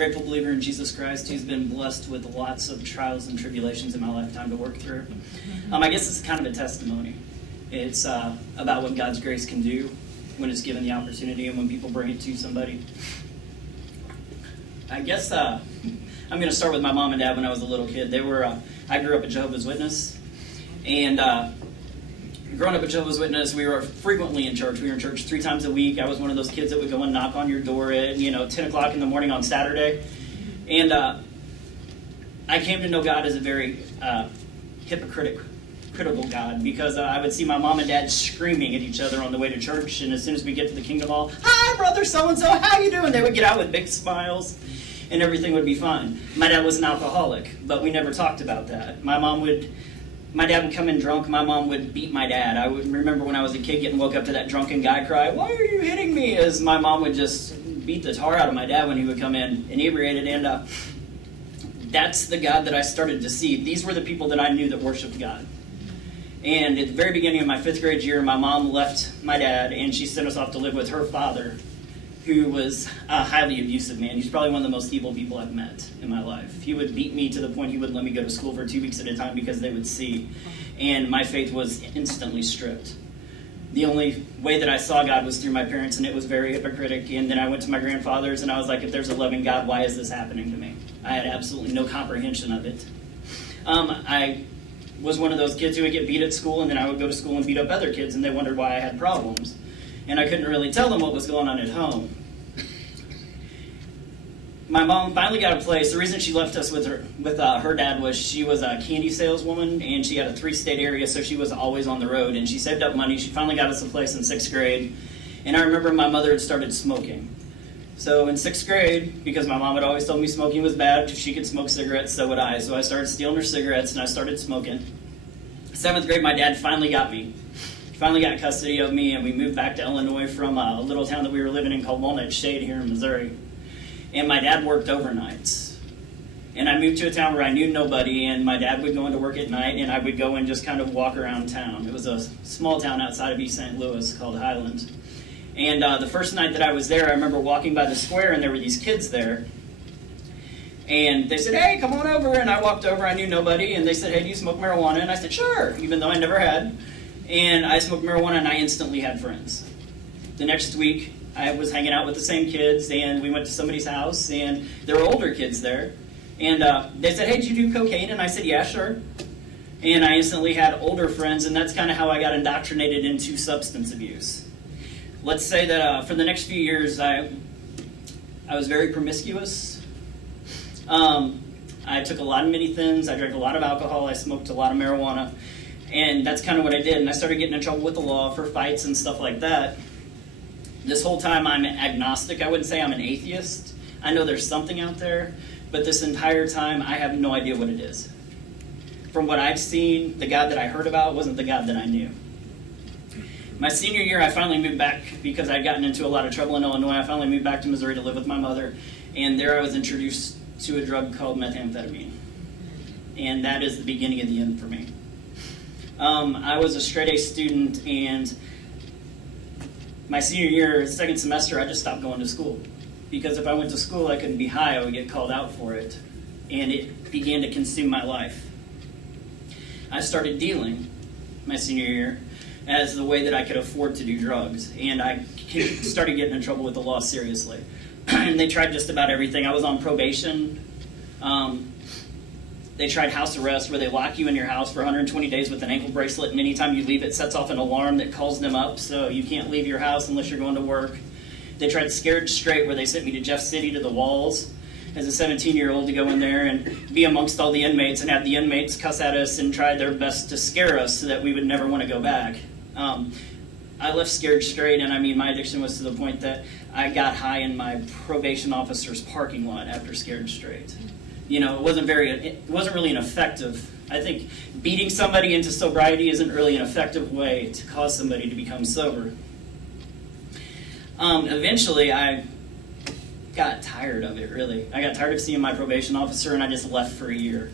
grateful believer in Jesus Christ who's been blessed with lots of trials and tribulations in my lifetime to work through. I guess it's kind of a testimony. It's about what God's grace can do when it's given the opportunity and when people bring it to somebody. I guess I'm going to start with my mom and dad when I was a little kid. I grew up a Jehovah's Witness, and growing up a Jehovah's Witness, we were frequently in church. We were in church 3 times a week. I was one of those kids that would go and knock on your door at 10 o'clock in the morning on Saturday. And I came to know God as a very hypocritical God, because I would see my mom and dad screaming at each other on the way to church, and as soon as we get to the Kingdom Hall, "Hi, brother so-and-so, how you doing?" They would get out with big smiles, and everything would be fine. My dad was an alcoholic, but we never talked about that. My dad would come in drunk. My mom would beat my dad. I would remember when I was a kid getting woke up to that drunken guy cry, "Why are you hitting me?" As my mom would just beat the tar out of my dad when he would come in inebriated. And that's the God that I started to see. These were the people that I knew that worshiped God. And at the very beginning of my 5th grade year, my mom left my dad, and she sent us off to live with her father, who was a highly abusive man. He's probably one of the most evil people I've met in my life. He would beat me to the point he wouldn't let me go to school for 2 weeks at a time because they would see. And my faith was instantly stripped. The only way that I saw God was through my parents, and it was very hypocritical. And then I went to my grandfather's, and I was like, if there's a loving God, why is this happening to me? I had absolutely no comprehension of it. I was one of those kids who would get beat at school, and then I would go to school and beat up other kids, and they wondered why I had problems. And I couldn't really tell them what was going on at home. My mom finally got a place. The reason she left us with her dad was she was a candy saleswoman, and she had a 3-state area, so she was always on the road. And she saved up money. She finally got us a place in 6th grade. And I remember my mother had started smoking. So in 6th grade, because my mom had always told me smoking was bad, if she could smoke cigarettes, so would I. So I started stealing her cigarettes, and I started smoking. 7th grade, my dad finally got me. He finally got custody of me, and we moved back to Illinois from a little town that we were living in called Walnut Shade here in Missouri. And my dad worked overnights. And I moved to a town where I knew nobody, and my dad would go into work at night, and I would go and just kind of walk around town. It was a small town outside of East St. Louis called Highland. And the first night that I was there, I remember walking by the square, and there were these kids there. And they said, "Hey, come on over." And I walked over. I knew nobody. And they said, "Hey, do you smoke marijuana?" And I said, "Sure," even though I never had. And I smoked marijuana, and I instantly had friends. The next week, I was hanging out with the same kids, and we went to somebody's house, and there were older kids there. And they said, "Hey, did you do cocaine?" And I said, "Yeah, sure." And I instantly had older friends, and that's kind of how I got indoctrinated into substance abuse. Let's say that for the next few years, I was very promiscuous. I took a lot of many things. I drank a lot of alcohol. I smoked a lot of marijuana. And that's kind of what I did. And I started getting in trouble with the law for fights and stuff like that. This whole time I'm agnostic. I wouldn't say I'm an atheist. I know there's something out there. But this entire time I have no idea what it is. From what I've seen, the God that I heard about wasn't the God that I knew. My senior year, I finally moved back because I'd gotten into a lot of trouble in Illinois. I finally moved back to Missouri to live with my mother. And there I was introduced to a drug called methamphetamine. And that is the beginning of the end for me. I was a straight A student, and my senior year, 2nd semester, I just stopped going to school. Because if I went to school, I couldn't be high. I would get called out for it. And it began to consume my life. I started dealing my senior year as the way that I could afford to do drugs. And I started getting in trouble with the law seriously. And they tried just about everything. I was on probation. They tried house arrest, where they lock you in your house for 120 days with an ankle bracelet, and anytime you leave, it sets off an alarm that calls them up, so you can't leave your house unless you're going to work. They tried Scared Straight, where they sent me to Jeff City to the Walls as a 17-year-old to go in there and be amongst all the inmates and have the inmates cuss at us and try their best to scare us so that we would never want to go back. I left Scared Straight, and I mean, my addiction was to the point that I got high in my probation officer's parking lot after Scared Straight. It wasn't really an effective. I think beating somebody into sobriety isn't really an effective way to cause somebody to become sober. Eventually, I got tired of it, really. I got tired of seeing my probation officer, and I just left for a year.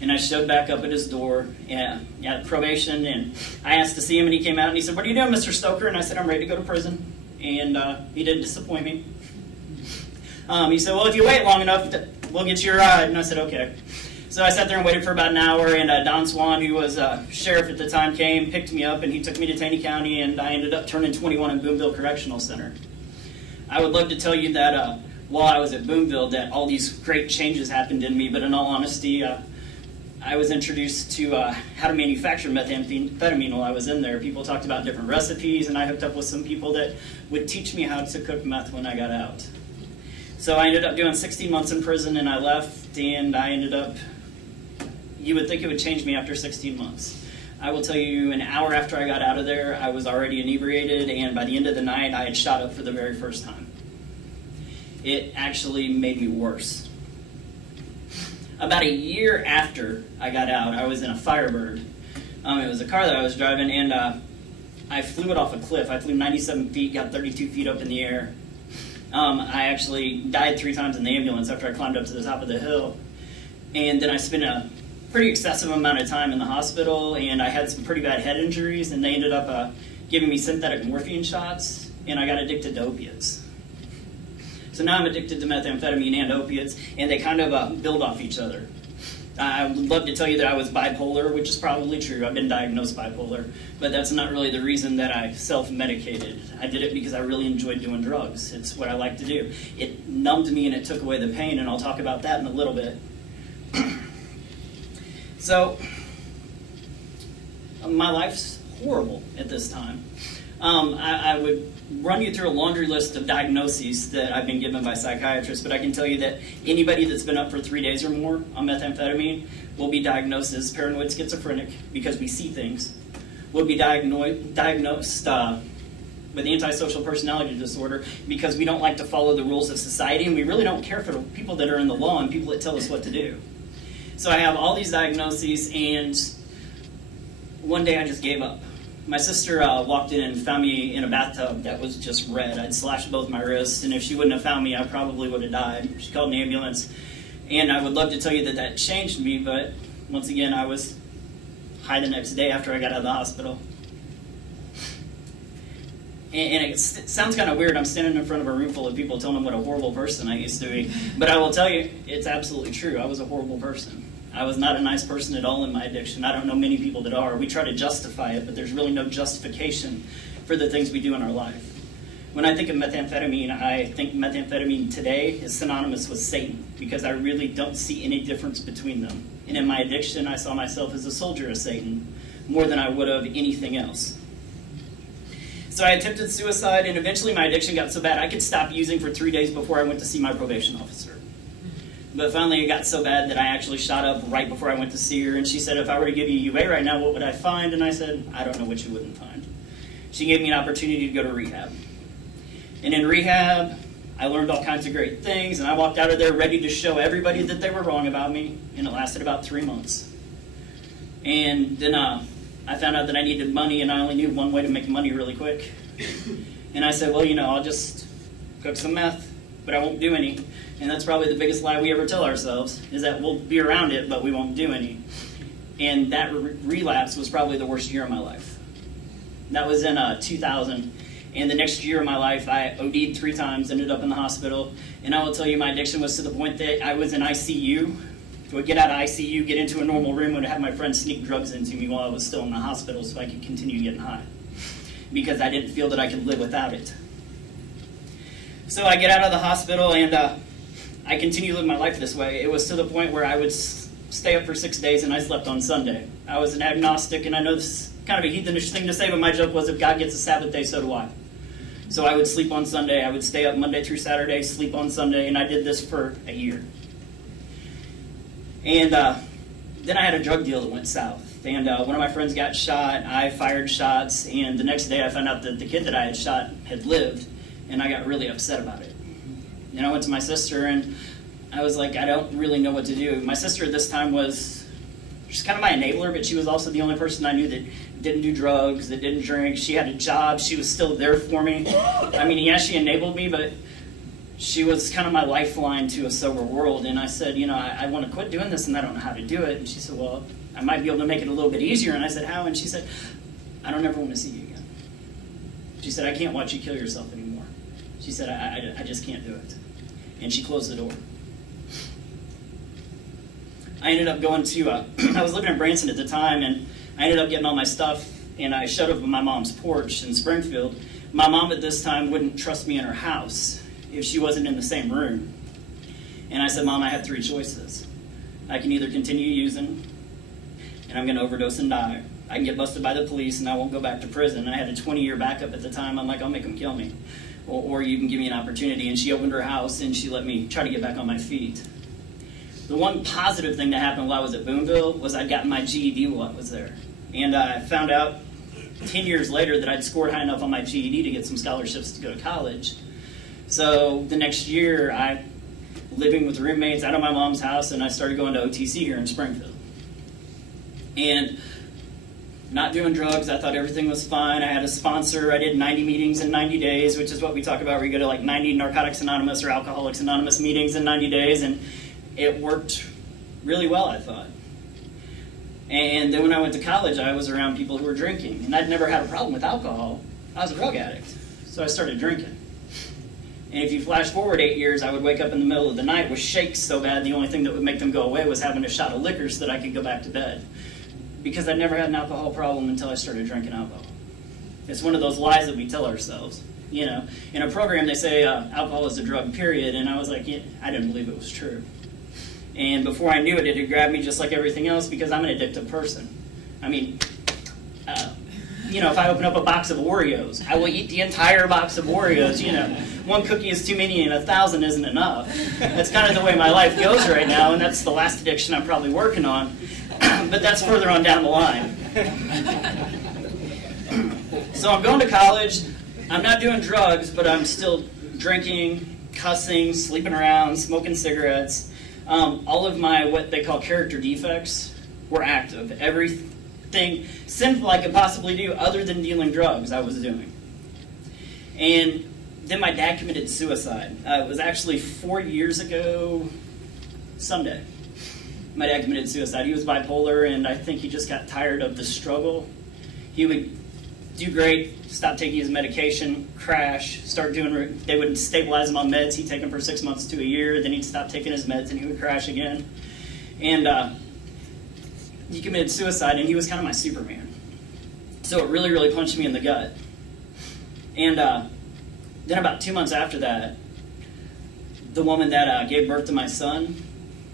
And I showed back up at his door at probation, and I asked to see him, and he came out, and he said, "What are you doing, Mr. Stoker?" And I said, "I'm ready to go to prison." And he didn't disappoint me. He said, well, if you wait long enough, we'll get you a ride. And I said, okay. So I sat there and waited for about an hour, and Don Swan, who was sheriff at the time, came, picked me up, and he took me to Taney County, and I ended up turning 21 in Boonville Correctional Center. I would love to tell you that while I was at Boonville that all these great changes happened in me, but in all honesty, I was introduced to how to manufacture methamphetamine while I was in there. People talked about different recipes, and I hooked up with some people that would teach me how to cook meth when I got out. So I ended up doing 16 months in prison, and I left, and I ended up, you would think it would change me after 16 months. I will tell you, an hour after I got out of there, I was already inebriated, and by the end of the night, I had shot up for the very first time. It actually made me worse. About a year after I got out, I was in a Firebird. It was a car that I was driving, and I flew it off a cliff. I flew 97 feet, got 32 feet up in the air. I actually died 3 times in the ambulance after I climbed up to the top of the hill. And then I spent a pretty excessive amount of time in the hospital, and I had some pretty bad head injuries, and they ended up giving me synthetic morphine shots, and I got addicted to opiates. So now I'm addicted to methamphetamine and opiates, and they kind of build off each other. I would love to tell you that I was bipolar, which is probably true. I've been diagnosed bipolar, but that's not really the reason that I self-medicated. I did it because I really enjoyed doing drugs. It's what I like to do. It numbed me and it took away the pain, and I'll talk about that in a little bit. So, my life's horrible at this time. I would run you through a laundry list of diagnoses that I've been given by psychiatrists, but I can tell you that anybody that's been up for 3 days or more on methamphetamine will be diagnosed as paranoid schizophrenic because we see things. Will be diagnosed with antisocial personality disorder because we don't like to follow the rules of society, and we really don't care for the people that are in the law and people that tell us what to do. So I have all these diagnoses, and one day I just gave up. My sister walked in and found me in a bathtub that was just red. I'd slashed both my wrists, and if she wouldn't have found me, I probably would have died. She called an ambulance, and I would love to tell you that that changed me, but once again, I was high the next day after I got out of the hospital. And it sounds kind of weird. I'm standing in front of a room full of people telling them what a horrible person I used to be. But I will tell you, it's absolutely true. I was a horrible person. I was not a nice person at all in my addiction. I don't know many people that are. We try to justify it, but there's really no justification for the things we do in our life. When I think of methamphetamine, I think methamphetamine today is synonymous with Satan because I really don't see any difference between them. And in my addiction, I saw myself as a soldier of Satan more than I would have anything else. So I attempted suicide, and eventually my addiction got so bad I could stop using for 3 days before I went to see my probation officer. But finally it got so bad that I actually shot up right before I went to see her, and she said, if I were to give you UA right now, what would I find? And I said, I don't know what you wouldn't find. She gave me an opportunity to go to rehab. And in rehab, I learned all kinds of great things, and I walked out of there ready to show everybody that they were wrong about me, and it lasted about 3 months. And then I found out that I needed money, and I only knew one way to make money really quick. And I said, well, I'll just cook some meth, but I won't do any. And that's probably the biggest lie we ever tell ourselves, is that we'll be around it, but we won't do any. And that relapse was probably the worst year of my life. That was in 2000. And the next year of my life, I OD'd 3 times, ended up in the hospital. And I will tell you, my addiction was to the point that I was in ICU. I would get out of ICU, get into a normal room, and have my friends sneak drugs into me while I was still in the hospital so I could continue getting high. Because I didn't feel that I could live without it. So I get out of the hospital, and I continue to live my life this way. It was to the point where I would stay up for 6 days, and I slept on Sunday. I was an agnostic, and I know this is kind of a heathenish thing to say, but my joke was, if God gets a Sabbath day, so do I. So I would sleep on Sunday. I would stay up Monday through Saturday, sleep on Sunday, and I did this for a year. And then I had a drug deal that went south. And one of my friends got shot. I fired shots. And the next day I found out that the kid that I had shot had lived. And I got really upset about it. And I went to my sister, and I was like, I don't really know what to do. My sister at this time was just kind of my enabler, but she was also the only person I knew that didn't do drugs, that didn't drink. She had a job. She was still there for me. I mean, yeah, she enabled me, but she was kind of my lifeline to a sober world. And I said, I want to quit doing this, and I don't know how to do it. And she said, well, I might be able to make it a little bit easier. And I said, how? And she said, I don't ever want to see you again. She said, I can't watch you kill yourself anymore. She said, I just can't do it. and she closed the door. I ended up going to, I was living in Branson at the time, and I ended up getting all my stuff, and I showed up on my mom's porch in Springfield. My mom at this time wouldn't trust me in her house if she wasn't in the same room. And I said, Mom, I have three choices. I can either continue using, and I'm going to overdose and die. I can get busted by the police, and I won't go back to prison. And I had a 20-year backup at the time. I'm like, I'll make them kill me. Or you can give me an opportunity. And she opened her house, and she let me try to get back on my feet. The one positive thing that happened while I was at Boonville was I'd gotten my GED while I was there. And I found out 10 years later that I'd scored high enough on my GED to get some scholarships to go to college. So the next year, I living with roommates out of my mom's house, and I started going to OTC here in Springfield. And not doing drugs, I thought everything was fine. I had a sponsor. I did 90 meetings in 90 days, which is what we talk about, where you go to like 90 Narcotics Anonymous or Alcoholics Anonymous meetings in 90 days, and it worked really well, I thought. And then when I went to college, I was around people who were drinking, and I'd never had a problem with alcohol. I was a drug addict, so I started drinking. And if you flash forward 8 years, I would wake up in the middle of the night with shakes so bad the only thing that would make them go away was having a shot of liquor so that I could go back to bed. Because I never had an alcohol problem until I started drinking alcohol. It's one of those lies that we tell ourselves. You know, in a program they say alcohol is a drug, period, and I was like, yeah, I didn't believe it was true. And before I knew it, it had grabbed me just like everything else because I'm an addictive person. I mean, if I open up a box of Oreos, I will eat the entire box of Oreos. One cookie is too many and 1,000 isn't enough. That's kind of the way my life goes right now, and that's the last addiction I'm probably working on. But that's further on down the line. So I'm going to college. I'm not doing drugs, but I'm still drinking, cussing, sleeping around, smoking cigarettes. All of my, what they call character defects, were active. Everything sinful I could possibly do other than dealing drugs, I was doing. And then my dad committed suicide. It was actually 4 years ago Sunday. My dad committed suicide. He was bipolar, and I think he just got tired of the struggle. He would do great, stop taking his medication, crash, they would stabilize him on meds. He'd take them for 6 months to a year, then he'd stop taking his meds, and he would crash again. And he committed suicide, and he was kind of my Superman. So it really, really punched me in the gut. And then about 2 months after that, the woman that gave birth to my son,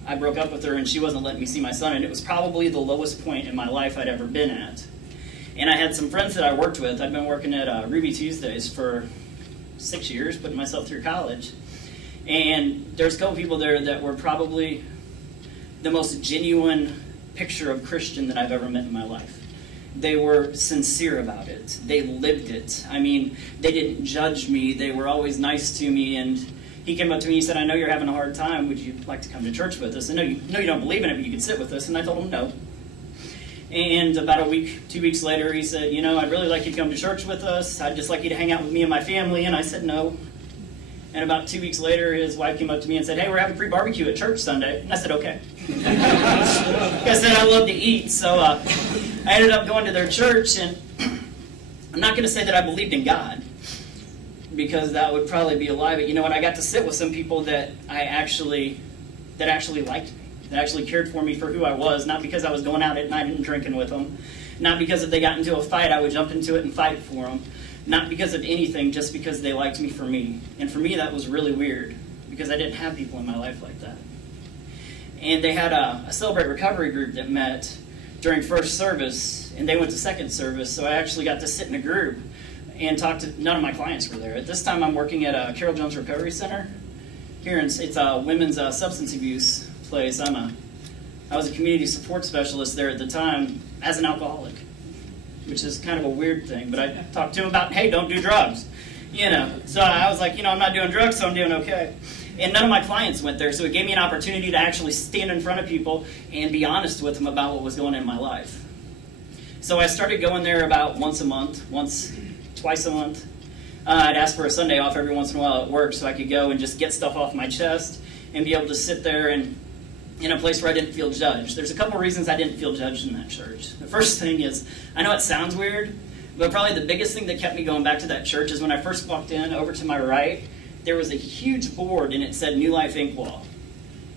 I broke up with her, and she wasn't letting me see my son, and it was probably the lowest point in my life I'd ever been at. And I had some friends that I worked with. I'd been working at Ruby Tuesdays for 6 years, putting myself through college. And there's a couple people there that were probably the most genuine picture of Christian that I've ever met in my life. They were sincere about it. They lived it. I mean, they didn't judge me. They were always nice to me. And he came up to me and he said, I know you're having a hard time. Would you like to come to church with us? I know you don't believe in it, but you could sit with us. And I told him no. And about a week, 2 weeks later, he said, I'd really like you to come to church with us. I'd just like you to hang out with me and my family. And I said no. And about 2 weeks later, his wife came up to me and said, hey, we're having free barbecue at church Sunday. And I said, okay. I said, I love to eat. So I ended up going to their church. And I'm not going to say that I believed in God, because that would probably be a lie. But you know what? I got to sit with some people that actually liked me, that actually cared for me for who I was, not because I was going out at night and drinking with them, not because if they got into a fight, I would jump into it and fight for them, not because of anything, just because they liked me for me. And for me, that was really weird, because I didn't have people in my life like that. And they had a Celebrate Recovery group that met during first service, and they went to second service, so I actually got to sit in a group and talk to, none of my clients were there. At this time, I'm working at Carol Jones Recovery Center. It's a women's substance abuse place. I was a community support specialist there at the time as an alcoholic, which is kind of a weird thing. But I talked to him about, hey, don't do drugs. So I was like, I'm not doing drugs, so I'm doing okay. And none of my clients went there, so it gave me an opportunity to actually stand in front of people and be honest with them about what was going on in my life. So I started going there about twice a month. I'd ask for a Sunday off every once in a while at work so I could go and just get stuff off my chest and be able to sit there and in a place where I didn't feel judged. There's a couple reasons I didn't feel judged in that church. The first thing is, I know it sounds weird, but probably the biggest thing that kept me going back to that church is when I first walked in, over to my right, there was a huge board, and it said New Life Inkwell.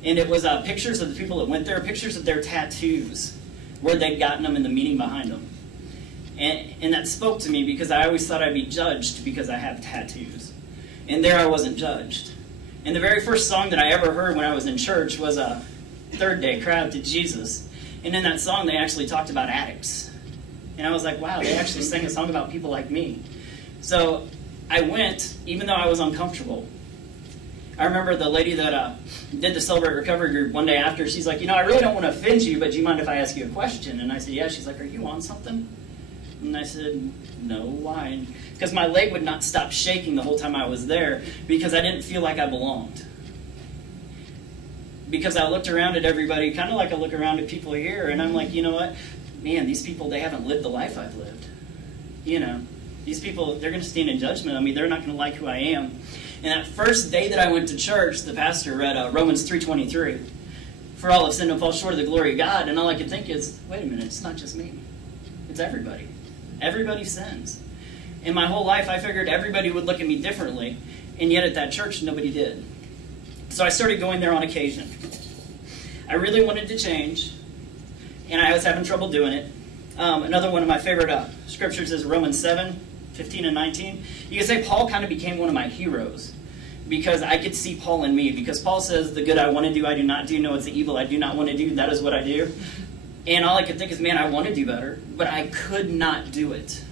And it was pictures of the people that went there, pictures of their tattoos, where they'd gotten them and the meaning behind them. And that spoke to me because I always thought I'd be judged because I have tattoos. And there I wasn't judged. And the very first song that I ever heard when I was in church was Third Day, Cry Out to Jesus. And in that song, they actually talked about addicts. And I was like, wow, they actually sang a song about people like me. So I went, even though I was uncomfortable. I remember the lady that did the Celebrate Recovery group one day after, she's like, I really don't want to offend you, but do you mind if I ask you a question? And I said, yeah. She's like, are you on something? And I said, no, why? Because my leg would not stop shaking the whole time I was there because I didn't feel like I belonged. Because I looked around at everybody, kind of like I look around at people here, and I'm like, you know what? Man, these people, they haven't lived the life I've lived. These people, they're going to stand in judgment on me. They're not going to like who I am. And that first day that I went to church, the pastor read Romans 3:23. For all have sinned and fall short of the glory of God. And all I could think is, wait a minute, it's not just me. It's everybody. Everybody sins. In my whole life, I figured everybody would look at me differently. And yet at that church, nobody did. So I started going there on occasion. I really wanted to change. And I was having trouble doing it. Another one of my favorite scriptures is Romans 7:15 and 19. You can say Paul kind of became one of my heroes because I could see Paul in me. Because Paul says, the good I want to do, I do not do. No, it's the evil I do not want to do. That is what I do. And all I could think is, man, I want to do better, but I could not do it.